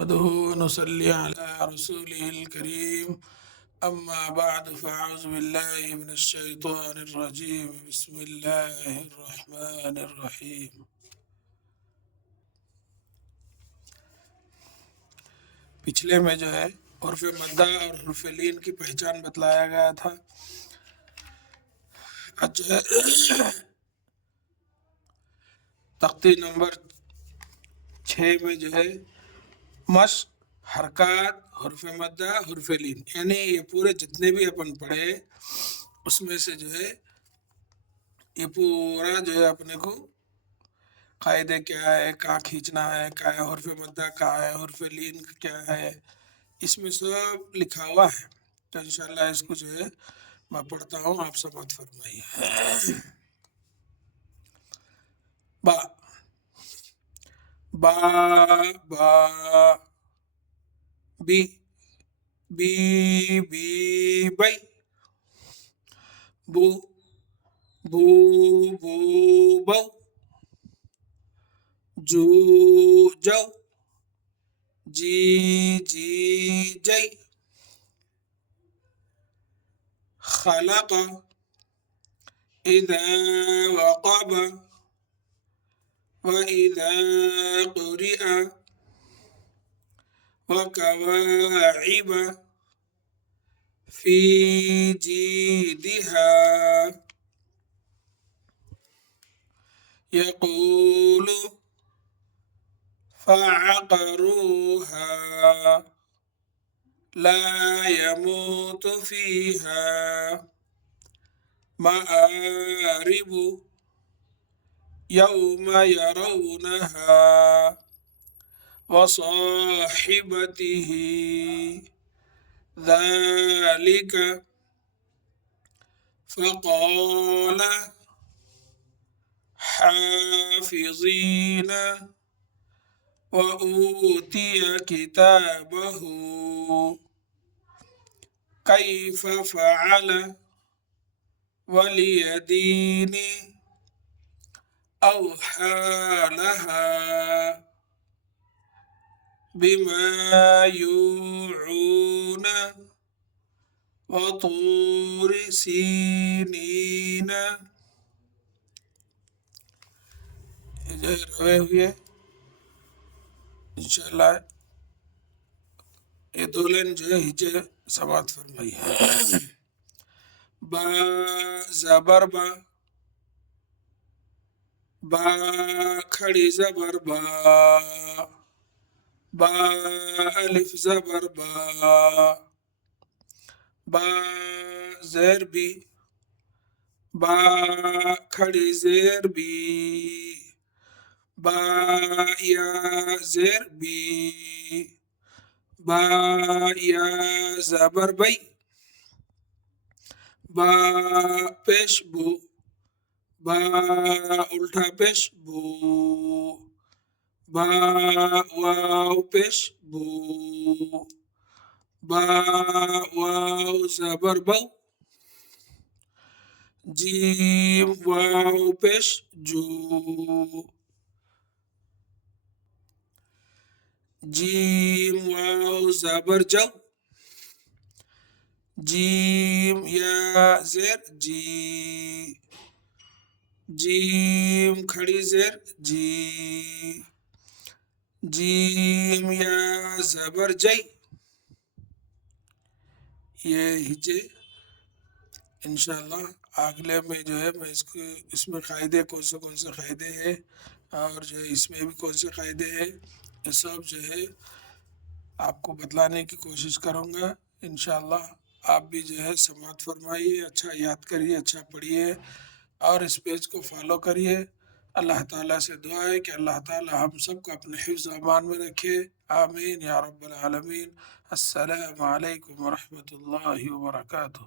نحمده ونصلي على رسوله الكريم أما بعد فأعوذ بالله من الشيطان الرجيم بسم الله الرحمن الرحیم۔ پچھلے میں جو ہے حرف مدہ اور حرف لین کی پہچان بتلایا گیا تھا۔ آج جو ہے تختی نمبر 6 میں جو ہے مشق حرکات حرف مدہ حرف لین، یعنی یہ پورے جتنے بھی اپن پڑھے اس میں سے جو ہے یہ پورا جو ہے اپنے کو قاعدے کیا ہے، کہاں کھینچنا ہے، کیا ہے حرف مدہ، کہاں ہے حرف لین کیا ہے، اس میں سب لکھا ہوا ہے۔ تو انشاءاللہ اس کو جو ہے میں پڑھتا ہوں، آپ سماعت فرمائیے۔ با با با، بی بی بی بی، بو بو بو بو، جو جو، جی جی جی، خلق اذا وقب وإذا قرئ وكواعب في جيدها يقول فعقروها لا يموت فيها مآرب يوم يرونها وصاحبته ذلك فقال حافظين وأوتي كتابه كيف فعل وليدين أوحى لها بما يوعون وطور سینین۔ روے ہوئے انشاءاللہ یہ دو لین جو ہے ہجے سماعت فرمائی ہے۔ با زبر با، با کھڑی زبر با، با الف زبر با، با زیر بی، با کھڑی زیر بی، با یا زیر بی، با یا زبر بی، با پیش بو، با الٹا پیش بو، با واو پیش بو، با واو زبر بو، جیم واو پیش جو، جیم واو زبر جو، جیم یا زیر جی، جیم کھڑی زیر جی، جیم یا زبر جی۔ یہ ہجے انشاءاللہ اگلے میں جو ہے میں اس میں قاعدے کون سے قاعدے ہیں اور جو ہے اس میں بھی کون سے قاعدے ہیں یہ سب جو ہے آپ کو بتلانے کی کوشش کروں گا۔ انشاءاللہ آپ بھی جو ہے سماعت فرمائیے، اچھا یاد کریے، اچھا پڑھیے اور اس پیج کو فالو کریے۔ اللہ تعالیٰ سے دعا ہے کہ اللہ تعالیٰ ہم سب کو اپنے حفظ و امان میں رکھے، آمین یا رب العالمین۔ السلام علیکم ورحمۃ اللہ وبرکاتہ۔